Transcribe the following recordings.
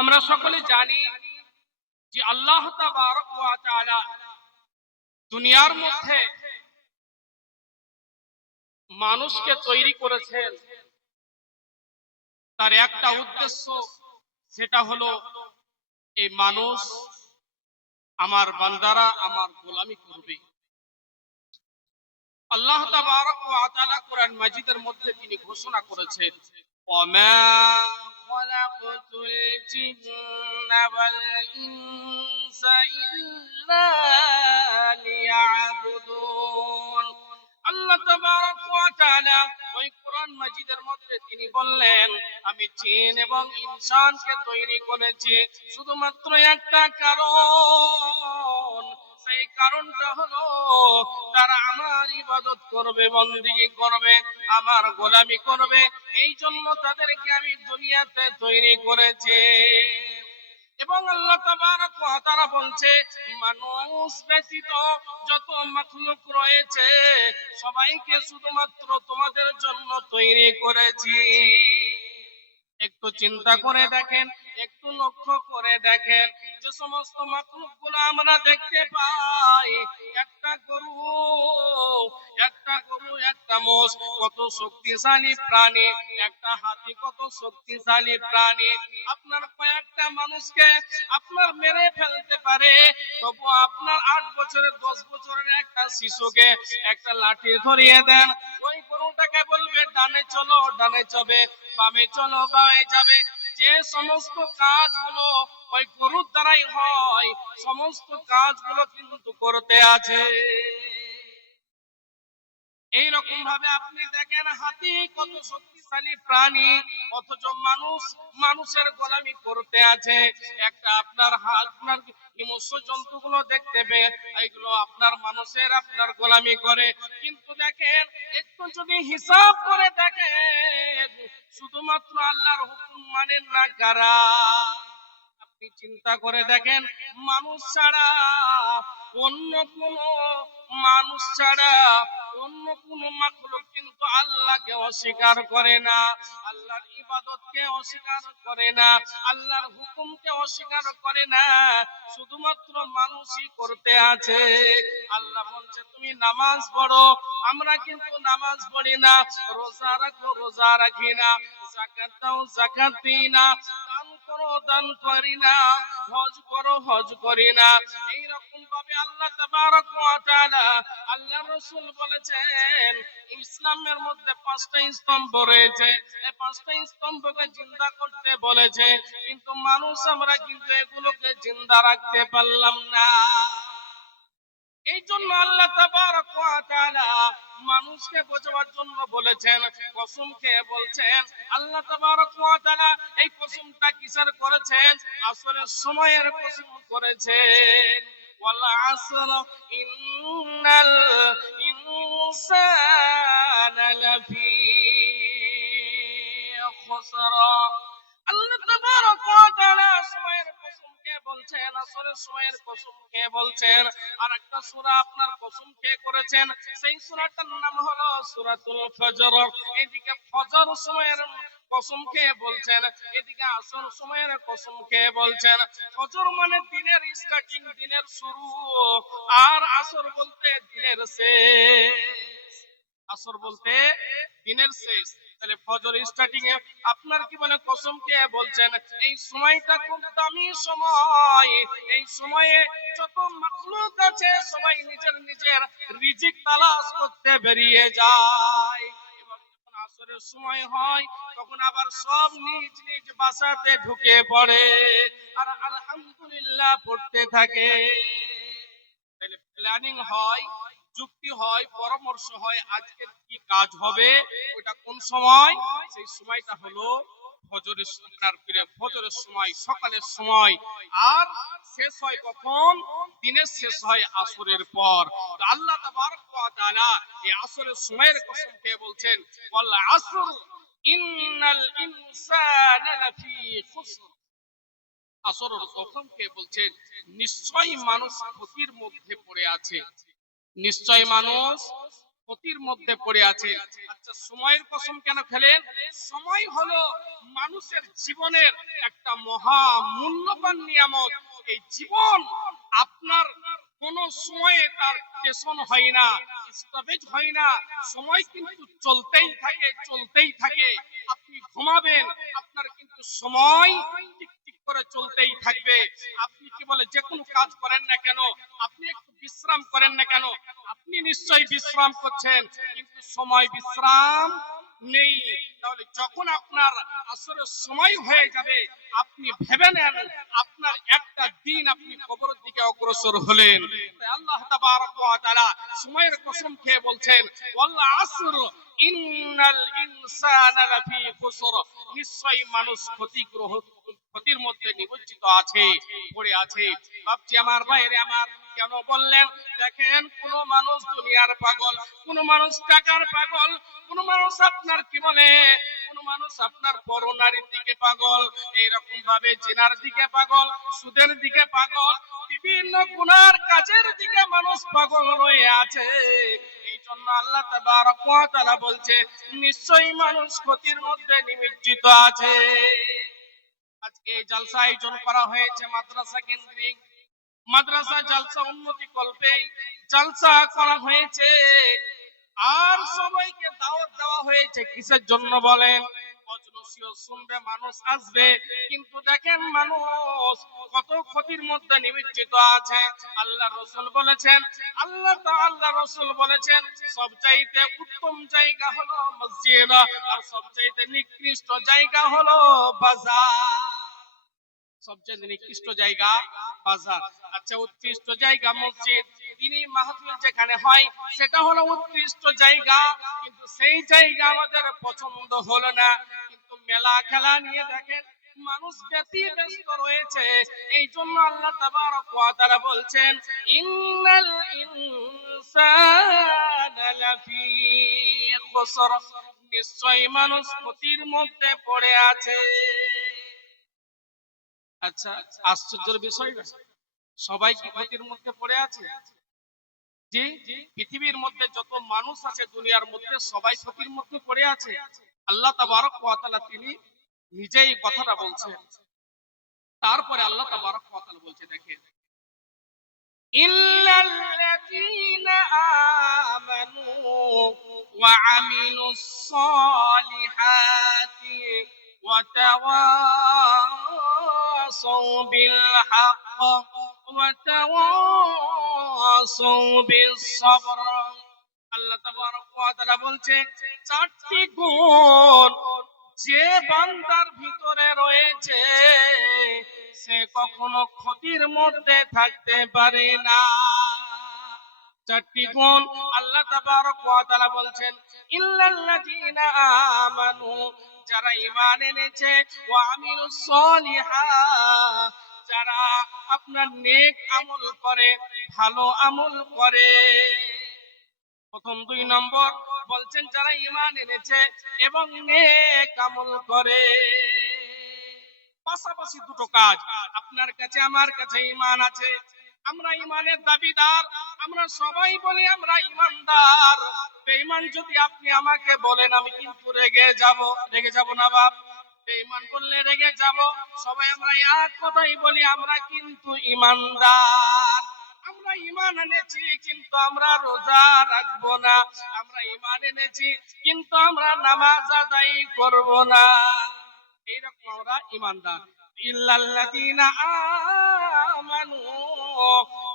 আমরা সকলে জানি যে আল্লাহ তাবারক ওয়া তাআলা দুনিয়ার মধ্যে মানুষকে তৈরি করেছেন, তার একটা উদ্দেশ্য, সেটা হলো এই মানুষ আমার বান্দারা আমার গোলামি করবে। আল্লাহ তাবারক ওয়া তাআলা কোরআন মাজিদের মধ্যে তিনি ঘোষণা করেছেন, ওয়ামা খালাকতুল জিন্না ওয়াল ইনসা ইল্লা লিয়াবুদুন। আল্লাহ তাবারক ওয়া তাআলা ওই কোরআন মাজিদের মধ্যে তিনি বললেন, আমি জিন এবং ইনসানকে তৈরি করেছি শুধুমাত্র একটা কারণ, সেই কারণটা হলো তারা আমার ইবাদত করবে, বন্দেগী করবে, আমার গোলামি করবে। এই জন্য তাদেরকে আমি দুনিয়াতে তৈরি করেছি। এবং আল্লাহ তাবারক ওয়া তাআলা বলছে, মানুষ ব্যতীত যত মাখলুক রয়েছে সবাইকে শুধুমাত্র তোমাদের জন্য তৈরি করেছি। একটু চিন্তা করে দেখেন, একটু লক্ষ্য করে দেখেন, যে সমস্ত মাখলুক গুলো আমরা দেখতে পাই, একটা গরু, একটা মোষ কত শক্তিশালী প্রাণী, একটা হাতি কত শক্তিশালী প্রাণী। আপনার কয়েকটা মানুষকে আপনার মেরে ফেলতে পারে, তবু আপনার 8 বছরের 10 বছরের একটা শিশুকে একটা লাঠি ধরিয়ে দেন, ওই গরুটাকে বলবে ডানে চলো ডানে যাবে, বামে চলো বামে যাবে। যে সমস্ত কাজগুলো ওই গরুর দ্বারাই হয়, সমস্ত কাজগুলো কিন্তু করতে আছে। এইরকম ভাবে আপনি দেখেন, হাতি কত শক্তিশালী প্রাণী, অথচ মানুষের গোলামি করতে আছে। একটা আপনার হিংস্র জন্তুগুলো দেখতে পেয়ে এইগুলো আপনার আপনার গোলামি করে। কিন্তু দেখেন, একটু যদি হিসাব করে দেখেন, শুধুমাত্র আল্লাহর হুকুম মানেন না কারা? আপনি চিন্তা করে দেখেন, মানুষ ছাড়া অন্য কোন মাখলুক কিন্তু আল্লাহকে অস্বীকার করে না, আল্লাহর ইবাদতকে অস্বীকার করে না, আল্লাহর হুকুমকে অস্বীকার করে না, শুধুমাত্র মানুষই করতে আছে। আল্লাহ বলছে তুমি নামাজ পড়ো, আমরা কিন্তু নামাজ পড়ি না। রোজা রাখো, রোজা রাখি না। যাকাত দাও, যাকাত দিই না। দান করো, দান করি না। হজ করো, হজ করি না। এইরকম ভাবে আল্লাহ তাবারক ওয়া তাআলা, আল্লাহ রাসূল বলেছেন, ইসলামের মধ্যে 5টা স্তম্ভ রয়েছে, এই 5টা স্তম্ভকে জিন্দা করতে বলেছে, কিন্তু আমরা কিন্তু এগুলোকে জিন্দা রাখতে পারলাম না। এই জন্য আল্লাহ তাবারক ওয়া তাআলা মানুষকে বোঝাবার জন্য বলেছেন, কসম খেয়ে বলছেন। আল্লাহ তাবারক ওয়া তাআলা এই কসমটা কিসের করেছেন? আসরের সময়ের কসম করেছেন। ওয়াল আসর ইন্নাল ইনসানা লাফি খুসর। আল্লাহ তাবারক ওয়া তাআলা সময়ের কসম খেয়ে বলছেন, আসরের সময়ের কসম খেয়ে বলছেন। আর একটা সূরা আপনার কসম খেয়ে করেছেন, সেই সূরাটার নাম হলো সূরাতুল ফজর। এদিকে ফজর সময়ের কসম খেয়ে বলছেন, এদিকে আসর সময়ের কসম খেয়ে বলছেন। ফজর মানে দিনের স্টার্টিং, দিনের শুরু, আর আসর বলতে দিনের শেষ। আসর বলতে দিনের শেষ। তাহলে ফজর স্টার্টিং এ আপনার কি বলে কসম খেয়ে বলছেন, এই সময়টা খুব দামি সময়। এই সময়ে যত মাখলুক আছে সবাই নিজের নিজের রিজিক তালাশ করতে বেরিয়ে যায়। এবং যখন আসরের সময় হয়, তখন আবার সব নিজ নিজ বাসাতে ঢুকে পড়ে আর আলহামদুলিল্লাহ পড়তে থাকে। তাহলে প্ল্যানিং হয়, যুক্তি হয়, পরামর্শ হয়, আজকের কি কাজ হবে, ওটা কোন সময়? সেই সময়টা হলো ফজরের, আপনার ফজরের সময়, সকালের সময়। আর শেষ হয় কখন? দিনের শেষ হয় আসরের পর। তো আল্লাহ তাবারক ওয়া তাআলা এই আসরের সময়ের কসম খেয়ে বলছেন, ওয়াল আসর ইন্নাল ইনসানা লাফি খুসর। আসরের কসম খেয়ে বলছেন, নিশ্চয়ই মানুষ ক্ষতির মধ্যে পড়ে আছে, নিশ্চয় মানুষ ক্ষতির মধ্যে পড়ে আছে। আচ্ছা, সময়ের কসম কেন খেলেন? সময় হলো মানুষের জীবনের একটা মহা মূল্যবান নিয়ামত। এই জীবন আপনার কোন সময়ে তার স্টেশন হয় না, স্টপেজ হয় না, সময় কিন্তু চলতেই থাকে, চলতেই থাকে। আপনি ঘুমাবেন, আপনার কিন্তু সময় টিক টিক করে চলতেই থাকবে। আপনি কি বলে যে কোনো কাজ করেন না কেন, আপনি একটু বিশ্রাম করেন না কেন, আপনি নিশ্চয়ই বিশ্রাম করছেন, কিন্তু সময় বিশ্রাম নেই। তাহলে যখন আপনার আসরের সময় হয়ে যাবে, আপনি ভেবে নেন আপনার একটা দিন আপনি কবরের দিকে অগ্রসর হলেন। তাই আল্লাহ তাবারক ওয়া তাআলা সময়ের কসম খেয়ে বলছেন, ওয়াল আসর ইন্নাল ইনসানা লাফি খুসর, নিশ্চয়ই মানুষ ক্ষতির মধ্যে নিমজ্জিত আছে, পড়ে আছে। বাপজি আমার, বাইরে আমার, কেন বললেন? দেখেন, কোন মানুষ দুনিয়ার পাগল, কোন মানুষ টাকার পাগল, কোন মানুষ আপনার কি বলে, কোন মানুষ আপনার পরনারীর দিকে পাগল, এইরকম ভাবে জিনার দিকে পাগল, সুদের দিকে পাগল, বিভিন্ন গুনার কাজের দিকে মানুষ পাগল হয়ে আছে। এই জন্য আল্লাহ তাবারক ওয়া তাআলা বলছে, নিশ্চয়ই মানুষ ক্ষতির মধ্যে নিমজ্জিত আছে। আজকে এই জালসা আয়োজন করা হয়েছে মাদ্রাসা কেন্দ্রিক, মাদ্রাসা জালসা উন্নতি কল্পে জালসা করা হয়েছে। আর সবাইকে দাওয়াত দেওয়া হয়েছে কিসের জন্য বলেন? শুনবে, মানুষ আসবে, কিন্তু দেখেন মানুষ কত ক্ষতির মধ্যে নিমজ্জিত আছে। আল্লাহ রাসূল বলেছেন, আল্লাহ রাসূল বলেছেন, সবচাইতে উত্তম জায়গা হলো মসজিদ, আর সবচাইতে নিকৃষ্ট জায়গা হলো বাজার। সবচেয়ে নিকৃষ্ট জায়গা বাজার। আচ্ছা, উৎকৃষ্ট জায়গা মসজিদ। তিনি মাহফিল যেখানে হয় সেটা হলো উৎকৃষ্ট জায়গা, কিন্তু সেই জায়গা আমাদের পছন্দ হলো না। কিন্তু মেলা খেলা নিয়ে দেখেন মানুষ ব্যস্ত রয়েছে। এই জন্য আল্লাহ তাবারক ওয়া তাআলা বলছেন, ইন্নাল ইনসানা লাফি খুসর, নিশ্চয়ই মানুষ ক্ষতির মধ্যে পড়ে আছে। আচ্ছা, আশ্চর্যের বিষয় না, সবাই কি ক্ষতির মধ্যে পড়ে আছে? জি, পৃথিবীর মধ্যে যত মানুষ আছে দুনিয়ার মধ্যে সবাই ক্ষতির মধ্যে পড়ে আছে। আল্লাহ তাবারক ওয়া তাআলা তিনি নিজেই কথাটা বলছেন। তারপরে আল্লাহ তাবারক ওয়া তাআলা বলছে, দেখেন, ইল্লাল্লাযীনা আমানু ওয়া আমিলুস সালিহাতি ওয়া তাওয়াসাউ বিল হক ওয়া তাওয়াসাউ বিস সাবর। আল্লাহ তাবারক ওয়া তাআলা বলছে, চারটি গুণ যে বান্দার ভিতরে রয়েছে সে কখনো ক্ষতির মধ্যে থাকতে পারে না। চারটি গুণ আল্লাহ তাবারক ওয়া তাআলা বলছেন, ইল্লাল্লাযীনা আমানু, যারা ঈমান এনেছে, ওয়া আমিলুস সলিহাত, যারা আপনার নেক আমল করে, ভালো আমল করে। প্রথম 2 নম্বর বলছেন যারা ঈমান এনেছে এবং নেক আমল করে। পাশাপাশি দুটো কাজ, আপনার কাছে আমার কাছে ঈমান আছে, আমরা ঈমানের দাবিদার, আমরা সবাই বলি আমরা ঈমানদার। বেঈমান যদি আপনি আমাকে বলেন আমি কিন্তু রেগে যাব না বাপ। বেঈমান বললে রেগে যাব। সবাই আমরা এক কথাই বলি আমরা কিন্তু ঈমানদার। আমরা ঈমান এনেছি কিন্তু আমরা রোজা রাখবো না, আমরা ঈমান এনেছি কিন্তু আমরা নামাজ আদায় করব না। এইরকম আমরা ঈমানদার। ইল্লাল্লাযীনা আমানু,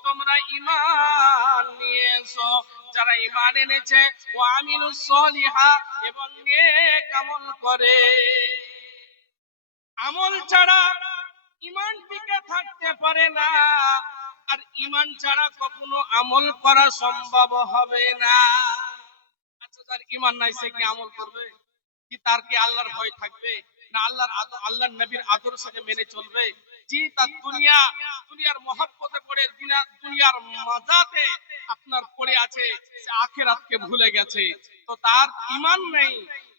তোমরা ঈমান নিয়ে এসো, যারা ঈমান এনেছে, ওয়া আমিলুস সলিহাত, এবং নেক আমল করে। আমল ছাড়া ঈমান টিকে থাকতে পারে না, আর ঈমান ছাড়া কখনো আমল করা সম্ভব হবে না। আচ্ছা, যার ঈমান নাই সে কি আমল করবে? কি তার কি আল্লাহর ভয় থাকবে? না আল্লাহর নবীর আদর্শকে মেনে চলবে? জি, তার দুনিয়ার মহব্বতে পড়ে, দুনিয়ার মজাতে আপনার পড়ে আছে, সে আখিরাতকে ভুলে গেছে, তো তার ঈমান নেই।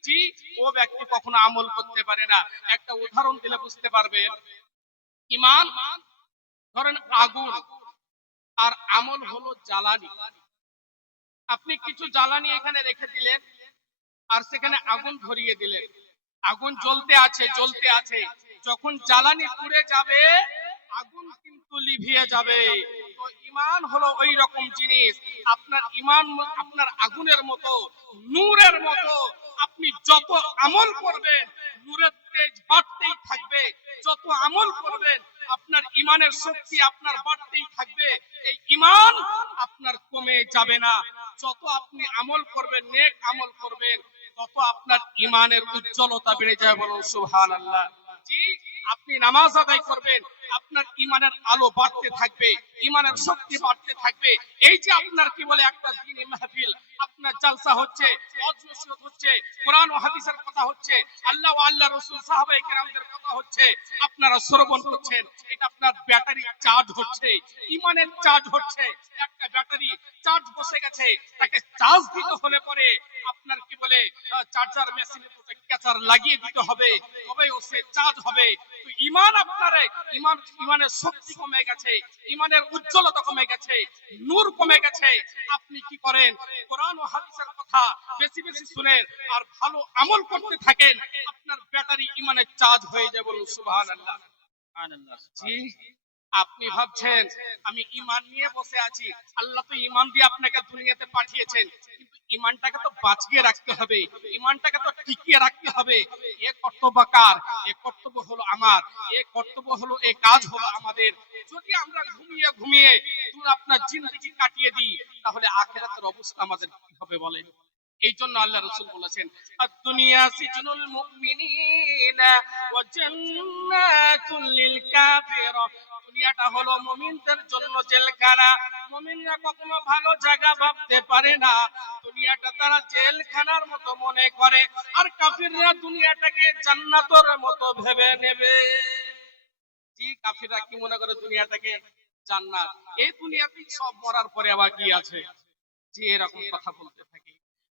জি, ও ব্যক্তি কখনো আমল করতে পারে না। একটা উদাহরণ দিলে বুঝতে পারবেন। ঈমান ধরেন আগুন, আর আমল হলো জ্বালানি। আপনি কিছু জ্বালানি এখানে রেখে দিলেন আর সেখানে আগুন ধরিয়ে দিলেন, আগুন জ্বলতে আছে জ্বলতে আছে, যখন জ্বালানি পুড়ে যাবে আগুন কিন্তু লিভিয়ে যাবে। তো ঈমান হলো ওই রকম জিনিস, আপনার ঈমান আপনার আগুনের মতো, নূরের মতো। আপনি যত আমল করবেন নূরের তেজ বাড়তেই থাকবে, যত আমল করবেন আপনার ঈমানের শক্তি আপনার বাড়তেই থাকবে, এই ঈমান আপনার কমে যাবে না। যত আপনি আমল করবেন, নেক আমল করবেন, তত আপনার ঈমানের উজ্জ্বলতা বেড়ে যায়। বলুন সুবহানাল্লাহ। জি, আপনি নামাজ আদায় করবেন, আপনার ঈমানের আলো বাড়তে থাকবে, ঈমানের শক্তি বাড়তে থাকবে। এই যে আপনার কি বলে একটা দ্বীনি মাহফিল, আপনার জালসা হচ্ছে, ওয়াজ নসিহত হচ্ছে, কোরআন ও হাদিসের কথা হচ্ছে, আল্লাহ ও আল্লাহ রাসূল সাহাবায়ে কেরামদের কথা হচ্ছে, আপনারা শ্রবণ করছেন, এটা আপনার ব্যাটারি চার্জ হচ্ছে, ঈমানের চার্জ হচ্ছে। একটা ব্যাটারি চার্জ বসে গেছে, তাকে চার্জ দিতে হলে পরে আপনার কি বলে চার্জার মেশিনে দুটো ক্যাচার লাগিয়ে দিতে হবে, তবে ও সে চার্জ হবে। তো ঈমান আপনার ঈমানের শক্তি কমে গেছে, ঈমানের উজ্জ্বলতা কমে গেছে, নূর কমে গেছে। আপনি কি করেন? কোরআন ও হাদিসের কথা বেশি বেশি শুনেন আর ভালো আমল করতে থাকেন, আপনার ব্যাটারি ঈমানের চার্জ হয়ে যায়। বলুন সুবহানাল্লাহ। সুবহানাল্লাহ। জি, আপনি ভাবছেন আমি ঈমান নিয়ে বসে আছি, আল্লাহ তো ঈমান দিয়ে আপনাকে দুনিয়াতে পাঠিয়েছেন, কিন্তু ঈমানটাকে তো বাঁচিয়ে রাখতে হবে, ঈমানটাকে তো টিকিয়ে রাখতে হবে। এ কর্তব্য কার? এ কর্তব্য হলো আমার, এ কর্তব্য হলো, এ কাজ হলো আমাদের। যদি আমরা ঘুমিয়ে ঘুমিয়ে আপনার জিন্দেগি কাটিয়ে দিই, তাহলে আখিরাতের অবস্থা আমাদের কি হবে বলেন? এই জন্য আল্লাহ রাসূল বলেছেন, আদ-দুনিয়া সিজনুল মুমিনিনা ওয়া জান্নাতুল লিল কাফির। দুনিয়াটা হলো মুমিনদের জন্য জেলখানা। মুমিনরা কখনো ভালো জায়গা ভাবতে পারে না, দুনিয়াটা তারা জেলখানার মতো মনে করে, আর কাফিররা দুনিয়াটাকে জান্নাতের মতো ভেবে নেবে। জি, কাফিররা কি মনে করে? দুনিয়াটাকে জান্নাত। এই দুনিয়াতে সব মরার পরে আবার কি আছে? জি, এরকম কথা বলতে থাকে।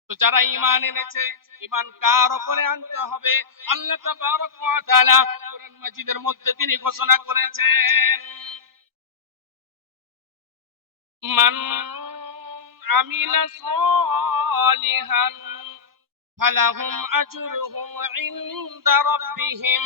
তো যারা ঈমান এনেছে, ঈমান কার উপরে আনতে হবে? আল্লাহ তাবারক ওয়া তাআলা কোরআন মাজিদের মধ্যে তিনি ঘোষণা করেছেন, মান আমিলা সালিহান ফালাহুম আজরুহুম ইনদা রাব্বিহিম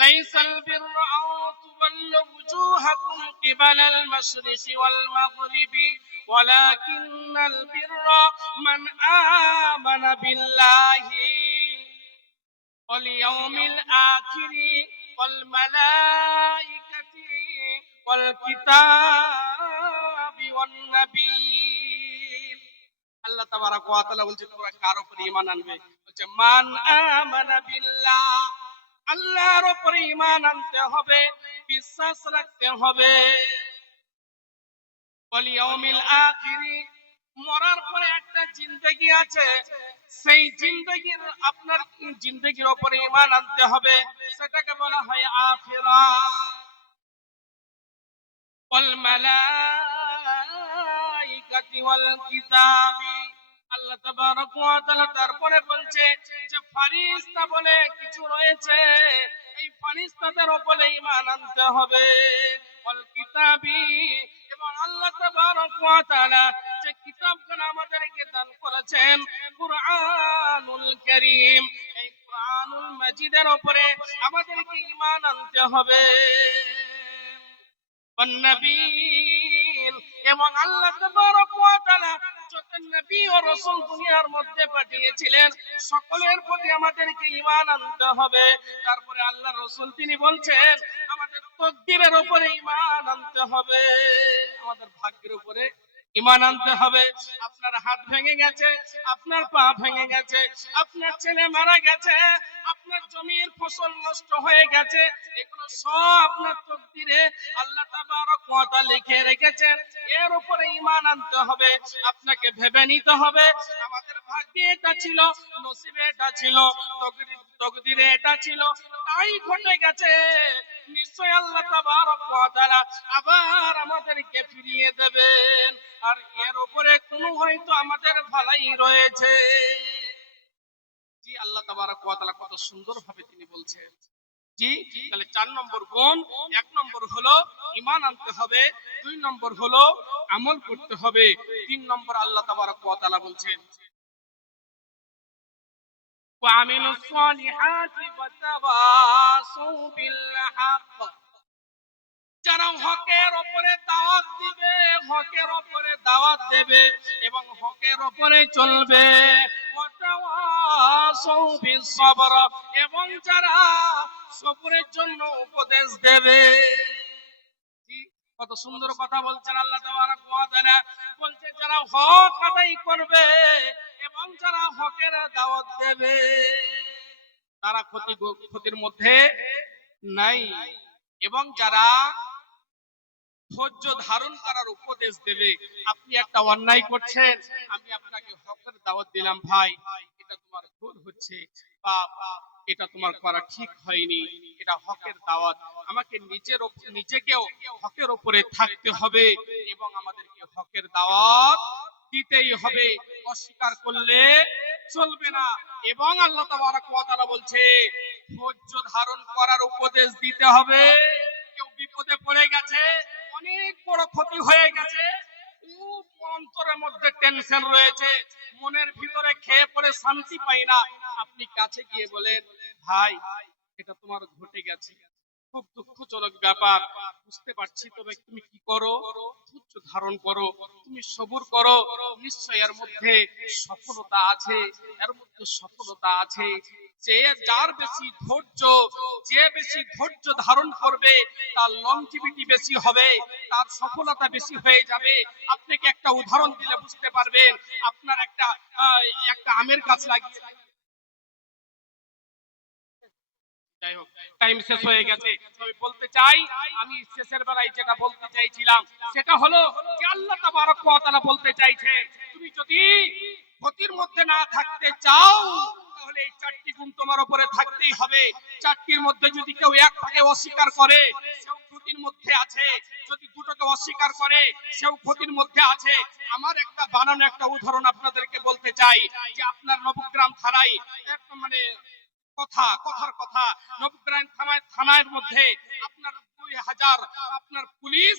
লাইসাল বিররা আন তুওয়াল্লু ওয়ুজুহাকুম কিবালাল মাশরিকি ওয়াল মাগরিবি ওয়ালাকিন্নাল বিররা মান আমানা বিল্লাহি ওয়াল ইয়াউমিল আখিরি ওয়াল মালাইকাতি ওয়াল কিতাবি ওয়ান নাবিয়্যিন। আল্লাহ তাবারাক ওয়া তাআলা বলছে তোমরা কার উপরে ঈমান আনবে? বলছে মান আমানা বিল্লাহ, আল্লাহর উপরে ঈমান আনতে হবে, বিশ্বাস রাখতে হবে। ওয়াল ইয়াউমিল আখিরি, মরার পরে একটা জিন্দেগি আছে, সেই জিন্দেগির আপনার জিন্দেগির উপরে ঈমান আনতে হবে, সেটাকে বলা হয় আখিরাত। ওয়াল মালাইকাতি ওয়াল কিতাবি, আল্লাহ তাবারক ওয়া তাআলা তারপরে বলছে যে ফেরেশতা বলে কিছু রয়েছে, এই ফেরেশতাদের উপরে ঈমান আনতে হবে। ওয়াল কিতাবি, এবং আল্লাহ তাবারক ওয়া তাআলা যে কিতাবখানা আমাদেরকে দান করেছেন, কুরআনুল কারীম, এই কুরআনুল মাজিদের উপরে আমাদেরকে ঈমান আনতে হবে। والنبيين, এবং আল্লাহ তাবারক ওয়া তাআলা যত নবী ও রাসূল দুনিয়ার মধ্যে পাঠিয়েছিলেন সকলের প্রতি আমাদেরকে ঈমান আনতে হবে। তারপরে আল্লাহ রাসূল তিনি বলছেন আমাদের তকদীরের উপরে ঈমান আনতে হবে, আমাদের ভাগ্যের উপরে ঈমান আনতে হবে। আপনার হাত ভেঙে গেছে, আপনার পা ভেঙে গেছে, আপনার ছেলে মারা গেছে, আপনার জমির ফসল নষ্ট হয়ে গেছে, এগুলো সব আপনার তকদিরে আল্লাহ তাবারক ওয়া তাআলা লিখে রেখেছেন। এর উপরে ঈমান আনতে হবে। আপনাকে ভেবে নিতে হবে আমাদের ভাগ্যে এটা ছিল, নসিবে এটা ছিল, তকদিরে এটা ছিল, তাই ঘটে গেছে। নিশ্চয় আল্লাহ তাবারক ওয়া তাআলা আবার আমাদেরকে ফিরিয়ে দেবেন, আর এর উপরে কোনো হয়তো আমাদের ভালাই রয়েছে। জি, আল্লাহ তাবারক ওয়া তাআলা কত সুন্দর ভাবে তিনি বলছেন। জি, তাহলে 4 নম্বর গুণ, 1 নম্বর হলো ঈমান আনতে হবে, 2 নম্বর হলো আমল করতে হবে, 3 নম্বর আল্লাহ তাবারক ওয়া তাআলা বলছেন وعملوا الصالحات وتواصوا بالحق। যারা হকের উপরে দাওয়াত দিবে, হকের উপরে দাওয়াত দেবে এবং হকের উপরে চলবে, ওয়াতাওয়াসাউ বিসসবর, এবং যারা সবরের জন্য উপদেশ দেবে। কি কত সুন্দর কথা বলছেন আল্লাহ তাবারক ওয়া তাআলা, বলছে যারা হক আদায় করবে এবং যারা হকের দাওয়াত দেবে তারা ক্ষতির মধ্যে নাই, এবং যারা ধৈর্য ধারণ করার উপদেশ দেবে। আপনি একটা অন্যায় করছেন, আমি আপনাকে হকের দাওয়াত দিলাম, ভাই এটা তোমার ভুল হচ্ছে, বা এটা তোমার করা ঠিক হয়নি, এটা হকের দাওয়াত। আমাকে নিজেকেও হকের উপরে থাকতে হবে এবং আমাদেরকে হকের দাওয়াত দিতেই হবে, অস্বীকার করলে চলবে না। এবং আল্লাহ তাবারক ওয়া তাআলা বলছে ধৈর্য ধারণ করার উপদেশ দিতে হবে। কেউ বিপদে পড়ে গেছে, অনেক বড় ক্ষতি হয়ে গেছে, খুব অন্তরের মধ্যে টেনশন রয়েছে, মনের ভিতরে খেয়ে পড়ে শান্তি পাই না, আপনি কাছে গিয়ে বলেন ভাই এটা তোমার ঘটে গেছে, খুব দুঃখজনক ব্যাপার, বুঝতে পারছি, তবে তুমি কি করো, ধৈর্য ধারণ করো, তুমি সবুর করো, নিশ্চয় এর মধ্যে সফলতা আছে, এর মধ্যে সফলতা আছে। যে যার বেশি ধৈর্য, যে বেশি ধৈর্য ধারণ করবে তার লংজিভিটি বেশি হবে, তার সফলতা বেশি হয়ে যাবে। আপনাকে একটা উদাহরণ দিলে বুঝতে পারবেন। আপনার একটা আমের গাছ লাগিয়ে, যাই হোক টাইম শেষ হয়ে গেছে, তবে বলতে চাই, আমি শেষের বেলায় যেটা বলতে চাইছিলাম সেটা হলো যে আল্লাহ তাবারক ওয়া তাআলা বলতে চাইছে তুমি যদি ক্ষতির মধ্যে না থাকতে চাও তাহলে এই 4টি গুণ তোমার উপরে থাকতেই হবে। 4টির মধ্যে যদি কেউ একটাকে অস্বীকার করে সেও ক্ষতির মধ্যে আছে, যদি দুটোকে অস্বীকার করে সেও ক্ষতির মধ্যে আছে। আমার একটা বানানো একটা উদাহরণ আপনাদেরকে বলতে চাই যে আপনার নবগ্রাম থানায় একটা কথার কথা, নবগ্রাম থানার মধ্যে আপনার 2000 আপনার পুলিশ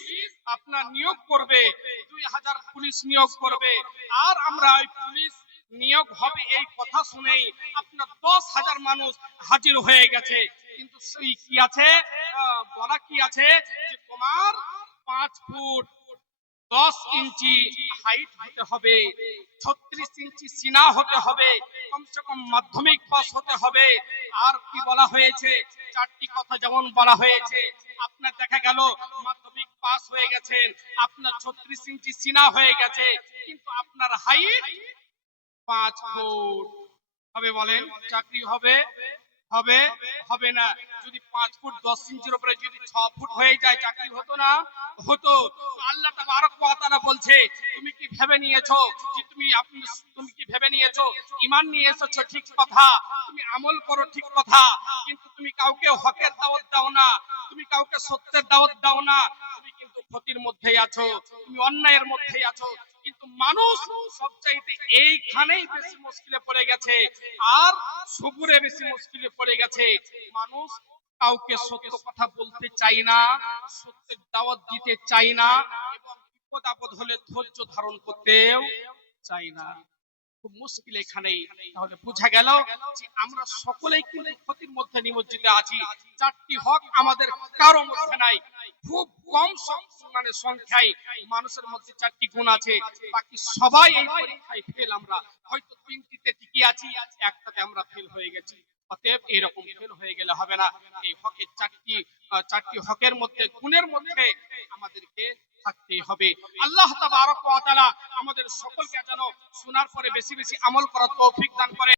আপনার নিয়োগ করবে, 2000 পুলিশ নিয়োগ করবে, আর আমরা ওই পুলিশ নিয়োগ হবে এই কথা শুনেই আপনার 10,000 মানুষ হাজির হয়ে গেছে, কিন্তু সেই কি আছে, বলা কি আছে যে তোমার 5 ফুট 10 ইঞ্চি হাইট হতে হবে, 36 ইঞ্চি সিনা হতে হবে, কমসে কম মাধ্যমিক পাস হতে হবে। আর কি বলা হয়েছে, 4টি কথা যেমন বলা হয়েছে, আপনার দেখা গেল মাধ্যমিক পাস হয়ে গেছেন, আপনার 36 ইঞ্চি সিনা হয়ে গেছে, কিন্তু আপনার হাইট 5 ফুট হবে, বলেন চাকরি হবে? হবে? হবে না। যদি 5 ফুট 10 ইঞ্চির উপরে যদি 6 ফুট হয়ে যায় চাকরি হতো না? হতো। আল্লাহ তাবারক ওয়া তাআলা বলছে তুমি কি ভেবে নিয়েছো যে তুমি কি ভেবে নিয়েছো ঈমান নিয়ে এসেছো, ঠিক কথা, তুমি আমল করো, ঠিক কথা, কিন্তু তুমি কাউকে হকের দাওয়াত দাও না, তুমি কাউকে সত্যের দাওয়াত দাও না, তুমি কিন্তু ক্ষতির মধ্যেই আছো, তুমি অন্যায়ের মধ্যেই আছো। কিন্তু মানুষ সবচাইতে এইখানেই বেশি মুশকিলে পড়ে গেছে, আর সবুরে বেশি মুশকিলে পড়ে গেছে। মানুষ কাউকে সত্য কথা বলতে চাই না, সত্যের দাওয়াত দিতে চাই না, এবং বিপদ আপদ হলে ধৈর্য ধারণ করতেও চাই না। খুব মুশকিল এখানেই। তাহলে বোঝা গেল যে আমরা সকলেই কিন্তু ক্ষতির মধ্যে নিমজ্জিত আছি। 4টি হক আমাদের কারো মধ্যে নাই, খুব কম সংখ্যায় মানুষের মধ্যে 4টি গুণ আছে, বাকি সবাই এই পরীক্ষায় ফেল। আমরা হয়তো 3টিতে টিকে আছি, একটাতে আমরা ফেল হয়ে গেছি। অতএব এরকম ফেল হয়ে গেলে হবে না, এই হকের 4টি হকের মধ্যে গুণের মধ্যে আমাদেরকে থাকতে হবে। আল্লাহ তাবারক ওয়া তাআলা আমাদের সকলকে যেন শোনার পরে বেশি বেশি আমল করার তৌফিক দান করে।